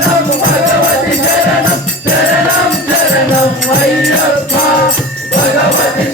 Bhagavati Charanam, Charanam, Charanam, Vaiyappa, Bhagavati